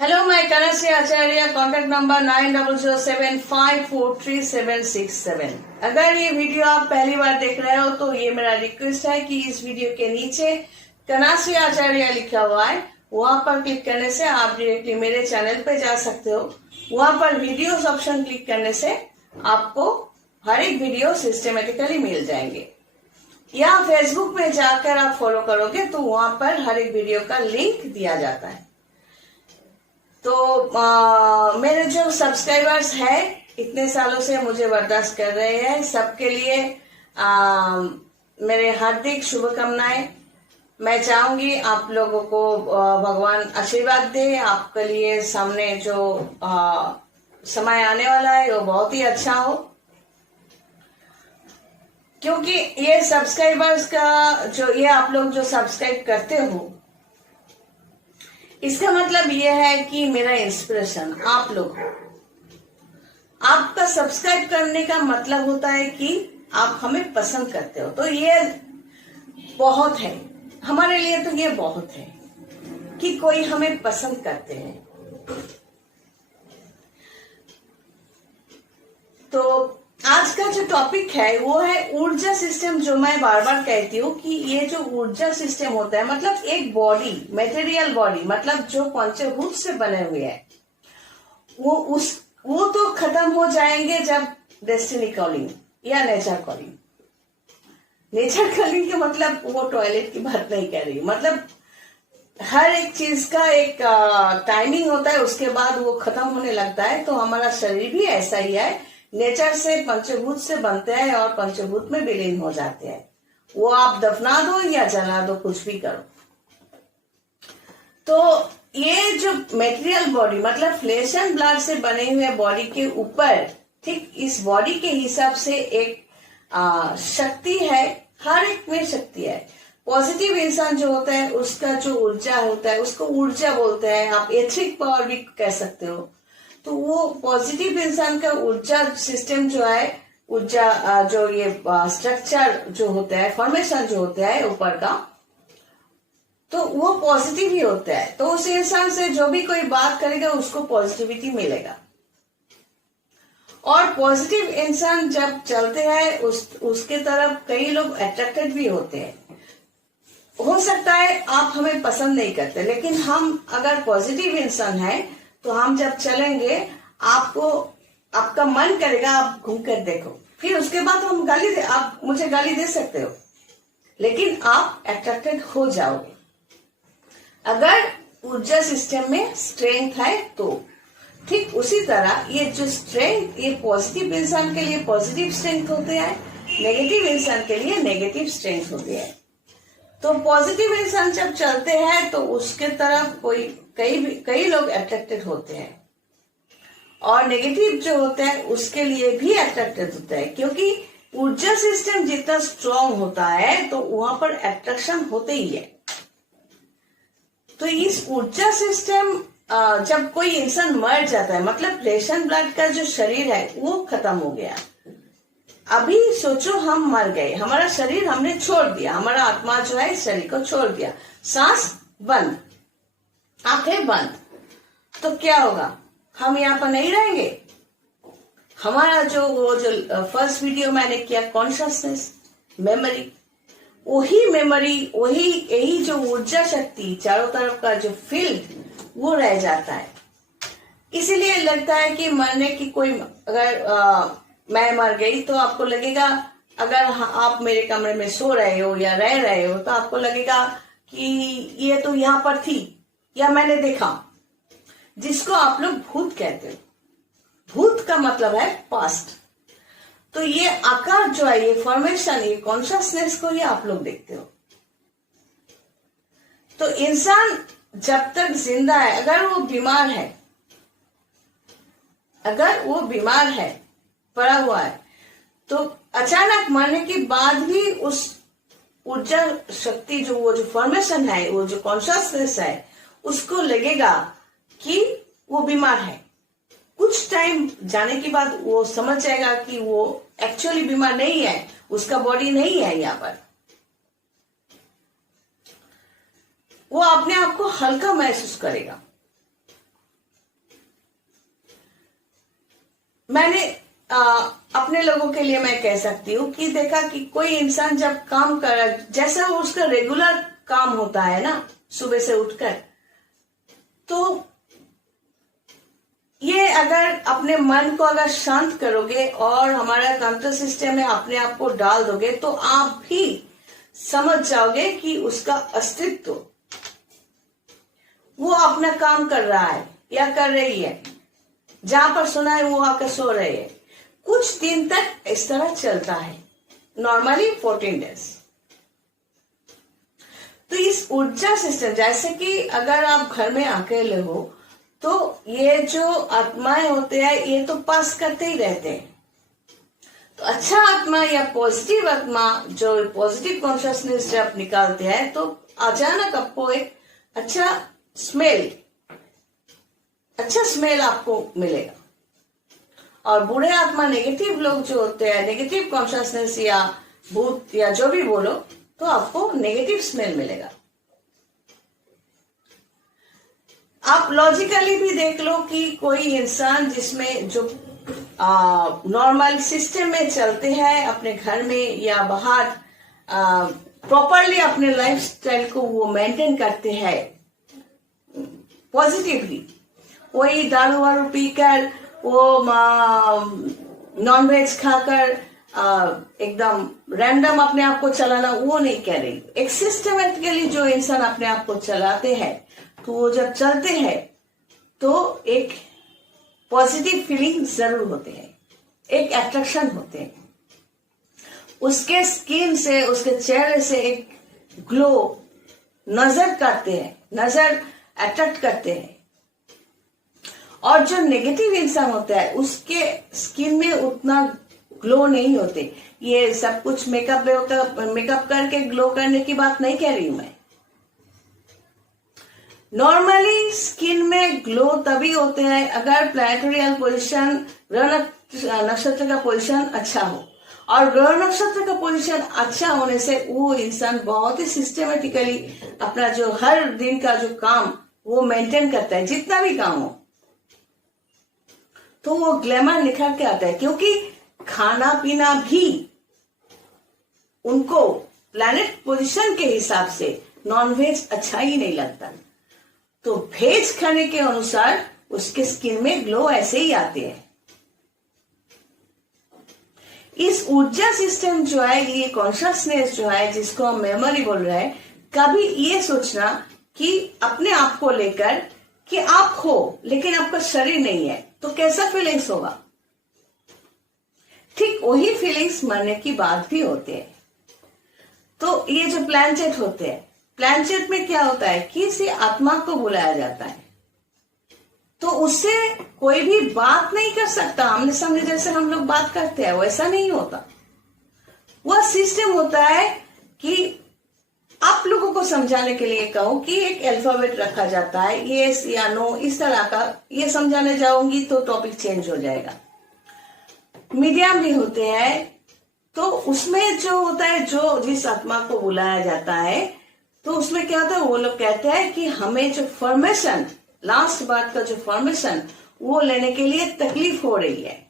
Hello, मैं कनश्री आचार्य। Contact number 9007543767। अगर ये वीडियो आप पहली बार देख रहे हो तो ये मेरा रिक्वेस्ट है कि इस वीडियो के नीचे कनश्री आचार्य लिखा हुआ है, वहां पर क्लिक करने से आप डायरेक्टली मेरे चैनल पे जा सकते हो। वहां पर वीडियोस ऑप्शन क्लिक करने से आपको हर एक वीडियो सिस्टमेटिकली मिल जाएंगे। या फेसबुक पे जाकर आप फॉलो करोगे तो वहां पर हर एक वीडियो का लिंक दिया जाता है। तो मेरे जो सब्सक्राइबर्स हैं इतने सालों से मुझे बर्दाश्त कर रहे हैं, सबके लिए मेरे हार्दिक शुभकामनाएं। मैं चाहूंगी आप लोगों को भगवान आशीर्वाद दे, आपके लिए सामने जो समय आने वाला है वो बहुत ही अच्छा हो, क्योंकि ये सब्सक्राइबर्स का जो ये आप लोग जो सब्सक्राइब करते हो, इसका मतलब ये है कि मेरा इंस्पिरेशन आप लोग हो। आपका सब्सक्राइब करने का मतलब होता है कि आप हमें पसंद करते हो, तो ये बहुत है हमारे लिए। तो ये बहुत है कि कोई हमें पसंद करते हैं। तो आज का जो टॉपिक है वो है ऊर्जा सिस्टम। जो मैं बार बार कहती हूँ कि ये जो ऊर्जा सिस्टम होता है, मतलब एक बॉडी, मटेरियल बॉडी, मतलब जो पंचभूत से बने हुए हैं, वो तो खत्म हो जाएंगे जब डेस्टिनी कॉलिंग या नेचर कॉलिंग। नेचर कॉलिंग के मतलब वो टॉयलेट की बात नहीं कर रही, मतलब हर एक चीज का एक टाइमिंग होता है, उसके बाद वो खत्म होने लगता है। तो हमारा शरीर भी ऐसा ही है, नेचर से पंचभूत से बनते हैं और पंचभूत में विलीन हो जाते हैं। वो आप दफना दो या जला दो, कुछ भी करो। तो ये जो मेटेरियल बॉडी, मतलब फ्लेश एंड ब्लड से बने हुए बॉडी के ऊपर, ठीक इस बॉडी के हिसाब से एक शक्ति है। हर एक में शक्ति है। पॉजिटिव इंसान जो होता है उसका जो ऊर्जा होता है उसको ऊर्जा बोलते हैं, आप एथिक पावर भी कह सकते हो। तो वो पॉजिटिव इंसान का ऊर्जा सिस्टम जो है, ऊर्जा जो ये स्ट्रक्चर जो होता है, फॉर्मेशन जो होता है ऊपर का, तो वो पॉजिटिव ही होता है। तो उस इंसान से जो भी कोई बात करेगा उसको पॉजिटिविटी मिलेगा। और पॉजिटिव इंसान जब चलते हैं उसके तरफ कई लोग अट्रैक्टेड भी होते हैं। हो सकता है आप हमें पसंद नहीं करते, लेकिन हम अगर पॉजिटिव इंसान है तो हम जब चलेंगे आपका मन करेगा आप घूम कर देखो। फिर उसके बाद हम आप मुझे गाली दे सकते हो, लेकिन आप अट्रैक्टेड हो जाओगे अगर ऊर्जा सिस्टम में स्ट्रेंथ है तो। ठीक उसी तरह ये जो स्ट्रेंथ, ये पॉजिटिव इंसान के लिए पॉजिटिव स्ट्रेंथ होते हैं, नेगेटिव इंसान के लिए नेगेटिव स्ट्रेंथ होती है। तो पॉजिटिव इंसान जब चलते हैं तो उसके तरफ कई लोग अट्रैक्टेड होते हैं, और नेगेटिव जो होते हैं उसके लिए भी अट्रैक्टेड होते हैं, क्योंकि ऊर्जा सिस्टम जितना स्ट्रांग होता है तो वहां पर अट्रैक्शन होते ही है। तो इस ऊर्जा सिस्टम जब कोई इंसान मर जाता है, मतलब फ्लेश एंड ब्लड का जो शरीर है वो खत्म हो गया। अभी सोचो हम मर गए, हमारा शरीर हमने छोड़ दिया, हमारा आत्मा जो है शरीर को छोड़ दिया, सांस बंद, आंखें बंद, तो क्या होगा? हम यहाँ पर नहीं रहेंगे। हमारा वो जो फर्स्ट वीडियो मैंने किया, कॉन्शियसनेस, मेमोरी, यही जो ऊर्जा शक्ति चारों तरफ का जो फील्ड वो रह जाता है। इसीलिए लगता है कि मरने की कोई, अगर मैं मर गई तो आपको लगेगा, अगर आप मेरे कमरे में सो रहे हो या रह रहे हो तो आपको लगेगा कि ये तो यहाँ पर थी या मैंने देखा, जिसको आप लोग भूत कहते हो। भूत का मतलब है पास्ट। तो ये आकार जो है, ये फॉर्मेशन, ये कॉन्शियसनेस को ये आप लोग देखते हो। तो इंसान जब तक जिंदा है, अगर वो बीमार है, पड़ा हुआ है, तो अचानक मरने के बाद भी उस ऊर्जा शक्ति जो वो जो फॉर्मेशन है, वो जो कॉन्शियसनेस है, उसको लगेगा कि वो बीमार है। कुछ टाइम जाने के बाद वो समझ जाएगा कि वो एक्चुअली बीमार नहीं है, उसका बॉडी नहीं है यहाँ पर। वो अपने आप को हल्का महसूस करेगा। मैंने अपने लोगों के लिए मैं कह सकती हूँ कि देखा कि कोई इंसान जब काम कर, जैसा वो उसका रेगुलर काम होता है ना सुबह से उठकर, तो ये अगर अपने मन को अगर शांत करोगे और हमारा तंत्र सिस्टम में अपने आप को डाल दोगे, तो आप भी समझ जाओगे कि उसका अस्तित्व, वो अपना काम कर रहा है या कर रही है, जहां पर सोना है वो आकर सो रहे हैं। कुछ दिन तक इस तरह चलता है, नॉर्मली 14 डेज। तो इस ऊर्जा सिस्टम, जैसे कि अगर आप घर में अकेले हो तो ये जो आत्माएं होते हैं ये तो पास करते ही रहते हैं। तो अच्छा आत्मा या पॉजिटिव आत्मा जो पॉजिटिव कॉन्शियसनेस जब निकालते हैं तो अचानक आपको एक अच्छा स्मेल आपको मिलेगा। और बुरे आत्मा नेगेटिव लोग जो होते हैं, नेगेटिव कॉन्शियसनेस या भूत या जो भी बोलो, तो आपको नेगेटिव स्मेल मिलेगा। आप लॉजिकली भी देख लो कि कोई इंसान जिसमें जो नॉर्मल सिस्टम में चलते हैं अपने घर में या बाहर, प्रॉपरली अपने लाइफस्टाइल को वो मेंटेन करते हैं पॉजिटिवली, वही दारू वारू पीकर, वो नॉनवेज खाकर एकदम रैंडम अपने आप को चलाना, वो नहीं कह रही। एक सिस्टमेटिकली जो इंसान अपने आप को चलाते हैं, तो वो जब चलते हैं तो एक पॉजिटिव फीलिंग जरूर होते हैं, एक अट्रैक्शन होते हैं। उसके स्किन से, उसके चेहरे से एक ग्लो नजर करते हैं, नजर अट्रैक्ट करते हैं। और जो नेगेटिव इंसान होता है उसके स्किन में उतना ग्लो नहीं होते। ये सब कुछ मेकअप करके ग्लो करने की बात नहीं कह रही हूं मैं। नॉर्मली स्किन में ग्लो तभी होते हैं अगर प्लैनेटरी पोजिशन, ग्रह नक्षत्र का पोजिशन अच्छा हो। और ग्रह नक्षत्र का पोजीशन अच्छा होने से वो इंसान बहुत ही सिस्टमेटिकली अपना जो हर दिन का जो काम वो मेंटेन करता है, जितना भी काम हो, तो वो ग्लैमर निखर के आता है। क्योंकि खाना पीना भी उनको प्लैनेट पोजीशन के हिसाब से नॉनवेज अच्छा ही नहीं लगता, तो वेज खाने के अनुसार उसके स्किन में ग्लो ऐसे ही आते हैं। इस ऊर्जा सिस्टम जो है, ये कॉन्शियसनेस जो है, जिसको हम मेमोरी बोल रहे हैं, कभी ये सोचना कि अपने आप को लेकर कि आप हो लेकिन आपका शरीर नहीं है, तो कैसा फीलिंग्स होगा। ठीक वही फीलिंग्स मरने की बाद भी होते हैं। तो ये जो प्लैनेट होते हैं, प्लैनेट में क्या होता है कि इसे आत्मा को बुलाया जाता है, तो उससे कोई भी बात नहीं कर सकता आमने सामने जैसे हम लोग बात करते हैं, वैसा नहीं होता। वह सिस्टम होता है कि आप लोगों को समझाने के लिए कहूं कि एक अल्फाबेट रखा जाता है, यस या नो, इस तरह का। ये समझाने जाऊंगी तो टॉपिक चेंज हो जाएगा। मीडियम भी होते हैं, तो उसमें जो होता है, जो जिस आत्मा को बुलाया जाता है, तो उसमें क्या होता है, वो लोग कहते हैं कि हमें जो फॉर्मेशन, लास्ट बात का जो फॉर्मेशन, वो लेने के लिए तकलीफ हो रही है।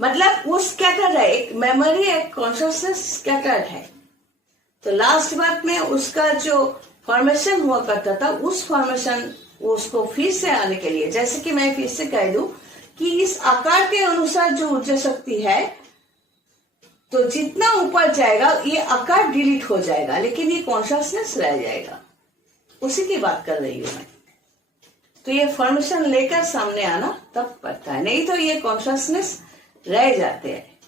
मतलब वो स्कैटर्ड है, एक मेमोरी, एक कॉन्शियसनेस स्कैटर्ड है। तो लास्ट बात में उसका जो फॉर्मेशन हुआ करता था, उस फॉर्मेशन उसको फिर से आने के लिए, जैसे कि मैं फिर से कह दूं कि इस आकार के अनुसार जो ऊर्जा शक्ति है, तो जितना ऊपर जाएगा ये आकार डिलीट हो जाएगा, लेकिन ये कॉन्शियसनेस रह जाएगा। उसी की बात कर रही हूं मैं। तो ये फॉर्मेशन लेकर सामने आना तब पड़ता है, नहीं तो ये कॉन्शियसनेस रह जाते हैं।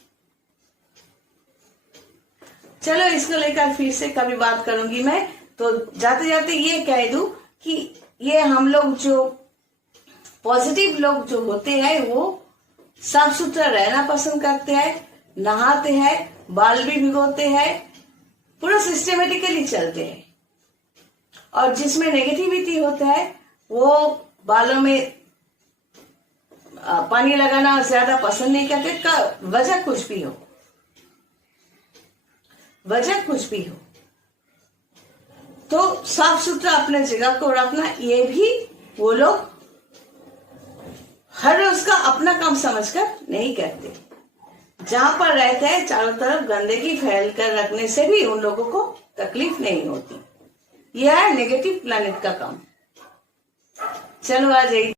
चलो इसको लेकर फिर से कभी बात करूंगी मैं। तो जाते जाते ये कह दूं कि ये हम लोग जो पॉजिटिव लोग जो होते हैं, वो साफ सुथरा रहना पसंद करते हैं, नहाते हैं, बाल भी भिगोते हैं, पूरा सिस्टमेटिकली चलते हैं। और जिसमें नेगेटिविटी होता है वो बालों में पानी लगाना ज्यादा पसंद नहीं करते, का वजह कुछ भी हो, वजह कुछ भी हो, तो साफ सुथरा अपने जगह को रखना, ये भी वो लोग हर उसका अपना काम समझकर नहीं करते। जहां पर रहते हैं चारों तरफ गंदगी फैल कर रखने से भी उन लोगों को तकलीफ नहीं होती। यह है नेगेटिव प्लैनेट का काम। चलो आज